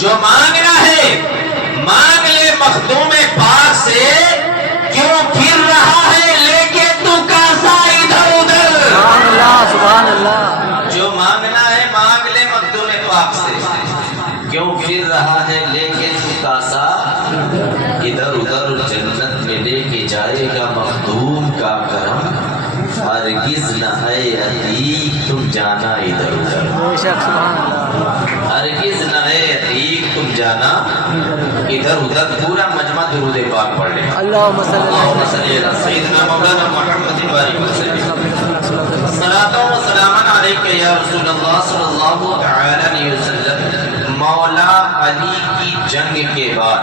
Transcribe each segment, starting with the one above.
جو مانگنا ہے مانگ لے مخدوم پاک سے، کیوں پھر رہا ہے لے کے تو کاسا ادھر ادھر۔ سبحان اللہ سبحان اللہ۔ جو مانگنا ہے مانگ لے مخدوم پاک سے، کیوں پھر رہا ہے لے کے تو کاسا ادھر ادھر۔ جنت میں لے کے جائے گا مخدوم کا کرم، ہرگز نہ ہے عتیق تم جانا ادھر ادھر۔ بے شک سبحان اللہ۔ ہرگز نہ ہے عتیق تم جانا ادھر ادھر۔ پورا مجمع درود پاک پڑھ لیں۔ اللہم صلی اللہم صلی علی سیدنا مولانا محمد وآلہ وسلم۔ صلاۃ و سلام علیک یا رسول اللہ صلی اللہ تعالی علیہ وسلم۔ مولا علی کی جنگ کے بعد،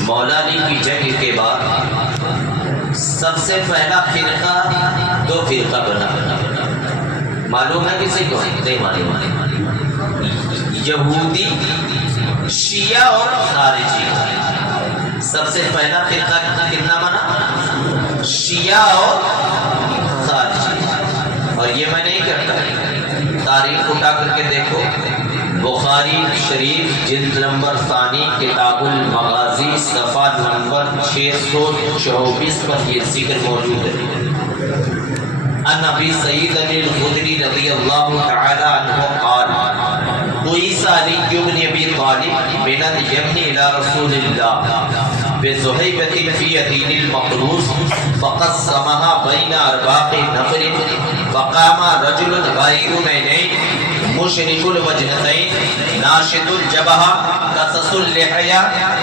مولا علی کی جنگ کے بعد سب سے پہلا فرقہ دو فرقہ بنا۔ معلوم ہے کسی کو؟ نہیں معلوم۔ یہودی شیعہ اور خارجی۔ سب سے پہلا فرقہ کتنا بنا؟ شیعہ اور خارجی۔ اور یہ میں نہیں کرتا، تاریخ اٹھا کر کے دیکھو، بخاری شریف جلد نمبر ثانی کتاب المغازی صفحہ نمبر 624 پر یہ ذکر موجود ہے۔ ان ابی سعید الخدری رضی اللہ تعالی عنہ قال بعث علی بن ابی طالب من الیمن الی رسول اللہ بزہیبۃ فی دین المقروس فقسمها بین ارباق نفر فقام رجل غیر عینین مشرق الوجنتین ناشط الجبہہ قصص اللحیہ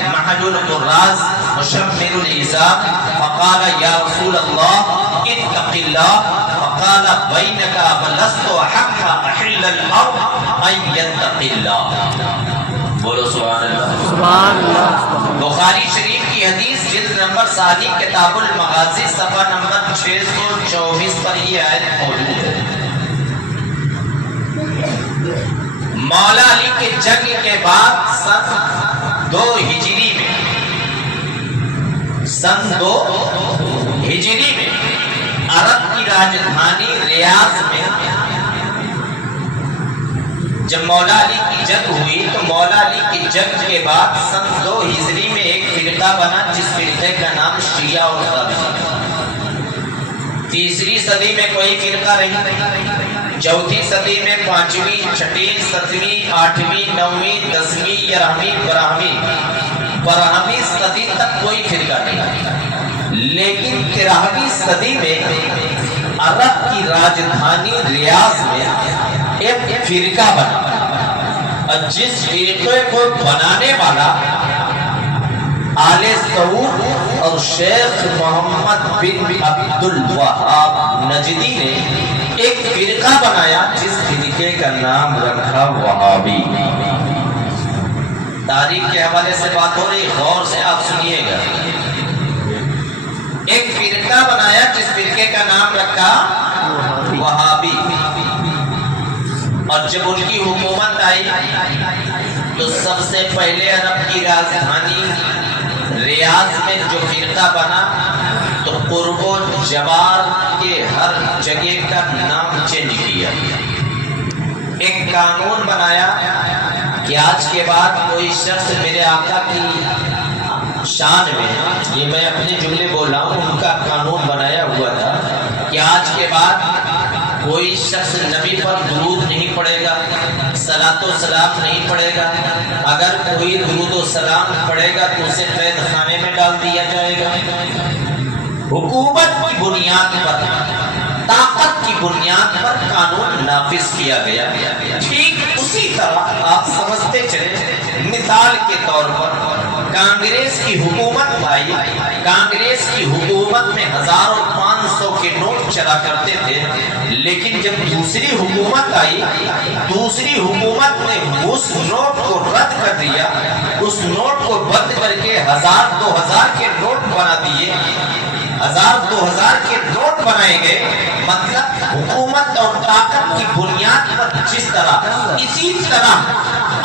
محل القراز مشمر الازار فقال یا رسول اللہ اتق اللہ فقال بینک فلست حق احل الارض ان یتق اللہ۔ بولو سبحان اللہ سبحان اللہ۔ بخاری شریف کی حدیث جلد نمبر ثانی کتاب المغازی صفحہ نمبر 624 پر یہ آیت موجود ہے۔ مولا علی کے جنگ کے بعد سن 2 ہجری میں، سن 2 ہجری میں عرب کی راجدھانی ریاض میں جب مولا علی کی جنگ ہوئی تو مولا علی کی جنگ کے بعد سن 2 ہجری میں ایک فرقہ بنا جس فرقے کا نام شیعہ اور خارجی۔ تیسری صدی میں کوئی فرقہ نہیں، چوتھی صدی میں 5ویں، 6ویں، 7ویں، 8ویں، 9ویں، 10ویں، 11ویں، 12ویں صدی تک کوئی فرقہ نہیں، لیکن 13ویں صدی میں عرب کی راجدھانی ریاض میں ایک فرقہ بنا، اور جس فرقے کو بنانے والا آل سعود اور شیخ محمد بن عبد الوہاب نجدی نے ایک فرقہ بنایا جس فرقے کا نام رکھا وہابی۔ تاریخ کے حوالے سے بات ہو رہی، غور سے آپ سنیے گا۔ ایک فرقہ بنایا جس فرقے کا نام رکھا وہابی، اور جب ان کی حکومت آئی تو سب سے پہلے عرب کی راجدھانی ریاض میں جو فرقہ بنا تو قرب و جوار کے ہر جگہ کا نام چینج کیا، ایک قانون بنایا کہ آج کے بعد کوئی شخص میرے آقا کی شان میں، یہ میں اپنے جملے بول رہا ہوں، ان کا قانون بنایا ہوا تھا کہ آج کے بعد کوئی شخص نبی پر درود نہیں پڑھے گا، صلاۃ و سلام نہیں پڑھے گا، اگر کوئی درود و سلام پڑھے گا تو اسے قید خانے میں ڈال دیا جائے گا۔ حکومت کی بنیاد پر، طاقت کی بنیاد پر قانون نافذ کیا گیا۔ ٹھیک اسی طرح آپ سمجھتے چلے، مثال کے طور پر کانگریس کی حکومت آئی، کانگریس کی حکومت میں 1500 کے نوٹ چلا کرتے تھے، لیکن جب دوسری حکومت آئی، دوسری حکومت نے اس نوٹ کو رد کر دیا، اس نوٹ کو بند کر کے 1000 2000 کے نوٹ بنا دیے، 1000 2000 کے نوٹ بنائے گئے۔ مطلب حکومت اور طاقت کی بنیاد پر جس طرح، اسی طرح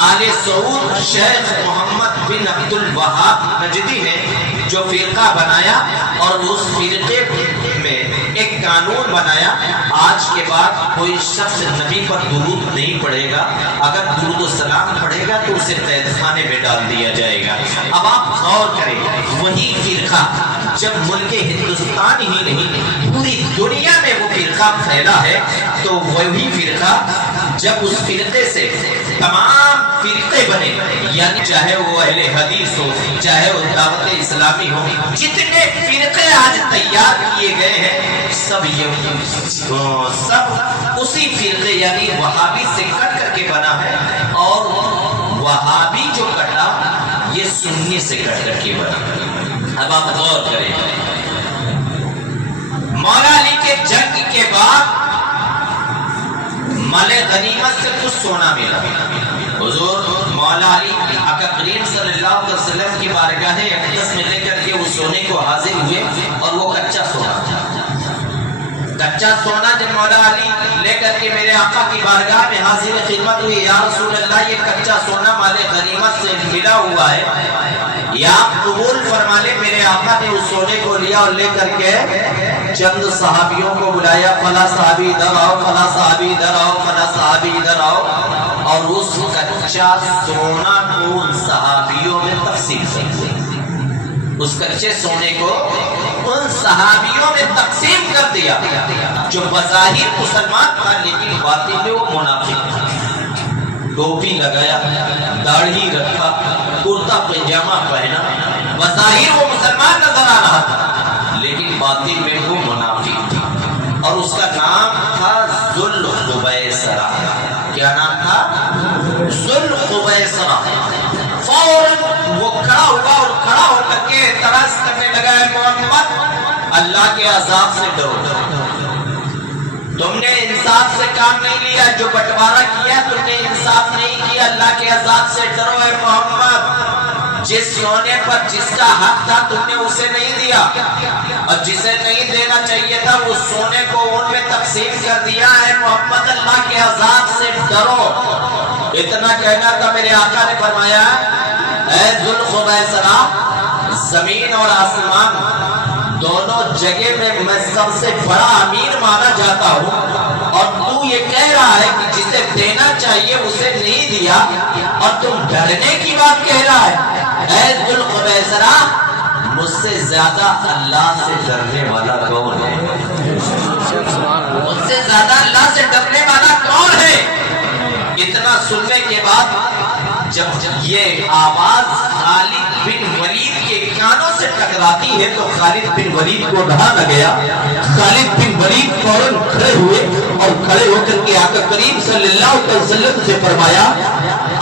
آل سعود شیخ محمد بن عبد الوہاب نجدی نے جو فرقہ بنایا، اور اس فرقے میں ایک قانون بنایا، آج کے بعد کوئی شخص نبی پر درود نہیں پڑھے گا، اگر درود و سلام پڑھے گا تو اسے قید خانے میں ڈال دیا جائے گا۔ اب آپ غور کریں، وہی فرقہ جب ملک ہندوستان ہی نہیں پوری دنیا میں وہ فرقہ پھیلا ہے، تو وہی فرقہ جب اس فرقے سے تمام فرقے بنے، یعنی چاہے وہ اہل حدیث ہو، چاہے وہ دعوت اسلامی ہو، جتنے فرقے آج تیار کیے گئے ہیں سب اسی فرقے یعنی وہابی سے کٹ کر کے بنا ہے، اور وہابی جو کٹا یہ سنی سے کٹ کر کے بنا۔ اب آپ غور کریں، مولا علی کے جنگ کے بعد مال غنیمت سے کچھ سونا ملا۔ حضور مولا علی آقا کریم صلی اللہ علیہ وسلم کی بارگاہ اقدس میں لے کر کے وہ سونے کو حاضر ہوئے، اور وہ کچا سونا تھا۔ کچا سونا جب مولا علی لے کر کے میرے آقا کی بارگاہ میں حاضر خدمت ہوئی، یا رسول اللہ یہ کچا سونا مال غنیمت سے ملا ہوا ہے، یا آپ قبول فرما لیں۔ میرے آقا نے اس سونے کو لیا اور لے کر کے چند صحابیوں کو بلایا، فلاں صحابی ادھر آؤ، فلاں صحابی ادھر آؤ، فلاں صحابی ادھر آؤ، اور اس کچا سونا کو ان صحابیوں میں تقسیم کر دیا۔ اس کچے سونے کو ان صحابیوں میں تقسیم کر دیا جو بظاہر مسلمان تھا لیکن باطن میں وہ منافق تھا۔ ٹوپی لگایا، داڑھی رکھا، کرتا پاجامہ پہنا، بظاہر وہ مسلمان نظر آ رہا تھا لیکن باطن میں وہ منافق تھا، اور اس کا نام تھا ذوالخویسرہ۔ کیا نام تھا؟ ذوالخویسرہ۔ فوراً وہ کھڑا ہوا اور کھڑا ہو کر کے اعتراض کرنے لگا، اے محمد اللہ کے عذاب سے ڈرو، تم نے انصاف سے کام نہیں لیا، جو بٹوارا کیا تم نے انصاف نہیں کیا، اللہ کے عذاب سے ڈرو اے محمد۔ جس سونے پر جس کا حق تھا تم نے اسے نہیں دیا، اور جسے نہیں دینا چاہیے تھا وہ سونے کو ان میں تقسیم کر دیا، اے محمد اللہ کے عذاب سے ڈرو۔ اتنا کہنا تھا، میرے آقا نے فرمایا، اے ذوالخویسرہ، زمین اور آسمان دونوں جگہ میں سب سے بڑا امیر مانا جاتا ہوں، اور تو یہ کہہ رہا ہے کہ جسے دینا چاہیے اسے نہیں دیا، اور تم ڈرنے کی بات کہہ رہا ہے۔ اے ذوالخویسرہ، مجھ سے زیادہ اللہ سے ڈرنے والا کون ہے؟ مجھ سے زیادہ اللہ سے ڈرنے والا کون ہے؟ اتنا سننے کے بعد جب یہ آواز خالد بن ولید کے کانوں سے ٹکراتی ہے تو خالد بن ولید کو رہا نہ گیا۔ خالد بن ولید فوراً کھڑے ہوئے، اور کھڑے ہو کر کے آقا کریم صلی اللہ علیہ وسلم سے فرمایا،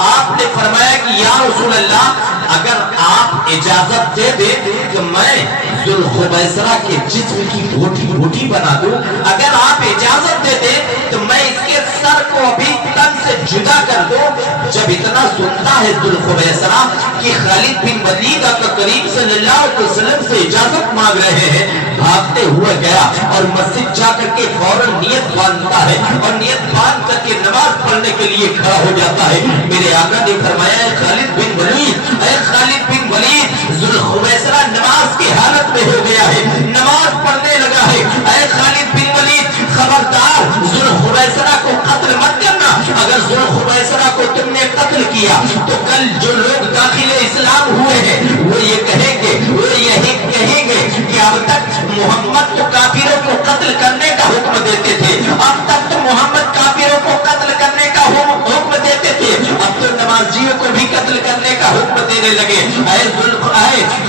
آپ نے فرمایا کہ یا رسول اللہ اگر آپ اجازت دے دیں کہ میں ذوالخویسرہ کے جسم کی بوٹی بوٹی بنا دوں، اگر آپ اجازت دے دیں تو میں اس کے سر کو ابھی تن سے جدا کر دوں۔ جب اتنا سنتا ہے ذوالخویسرہ کہ خالد بن ولید آقا کریم صلی اللہ علیہ وسلم سے اجازت مانگ رہے ہیں، بھاگتے ہوئے گیا اور مسجد جا کر کے فوراً نیت باندھتا ہے، اور نیت باندھ کر کے نماز پڑھنے کے لیے کھڑا ہو جاتا ہے۔ میرے آقا نے فرمایا، اے خالد بن ولید، اے خالد بن ولید، ذوالخویسرہ نماز کی حالت میں ہو گیا ہے، نماز پڑھنے لگا ہے۔ اے خالد بن ولید، خبردار ذوالخویسرہ کو قتل مت کرنا، اگر ذوالخویسرہ کو تم نے قتل کیا تو کل جو لوگ داخل اسلام ہوئے ہیں وہ یہ کہیں گے، وہ یہی کہیں گے کہ اب تک محمد تو کافروں کو قتل کرنے کا حکم دیتے تھے، اب تک تو محمد کافروں کو قتل کرنے کا حکم دیتے تھے، اب تو نمازیوں کو بھی قتل کرنے کا حکم دینے لگے۔ اے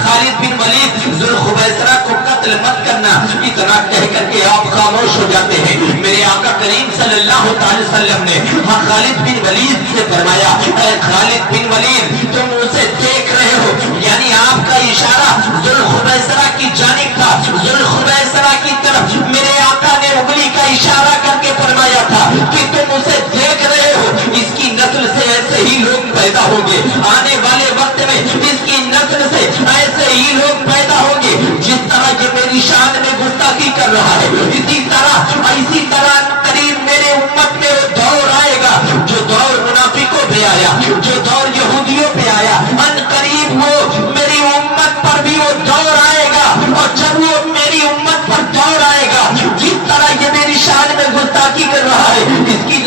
خالد بن ولید، ذوالخویسرہ کو قتل مت کرنا، اتنا کہہ کر کے آپ خاموش ہو جاتے ہیں۔ میرے آقا کریم صلی اللہ علیہ وسلم نے خالد بن ولید سے فرمایا، اے خالد بن ولید، تم اسے دیکھ رہے ہو، یعنی آپ کا اشارہ ذوالخویسرہ کی جانب تھا، ذوالخویسرہ کی طرف میرے آقا نے انگلی کا اشارہ کر کے فرمایا تھا کہ تم اسے دیکھ رہے ہو، اس کی نسل سے ایسے ہی لوگ پیدا ہوں گے، آنے والے وقت میں اس کی نسل سے ایسے ہی لوگ پیدا ہوں گے، جس طرح یہ میری شان میں گستاخی کر رہا ہے، اسی طرح قریب میرے امت میں وہ دور آئے گا جو دور منافقوں پہ آیا، جو دور یہودیوں پہ آیا، ان قریب وہ میری امت پر بھی وہ دور آئے گا، اور جب وہ میری امت پر دور آئے گا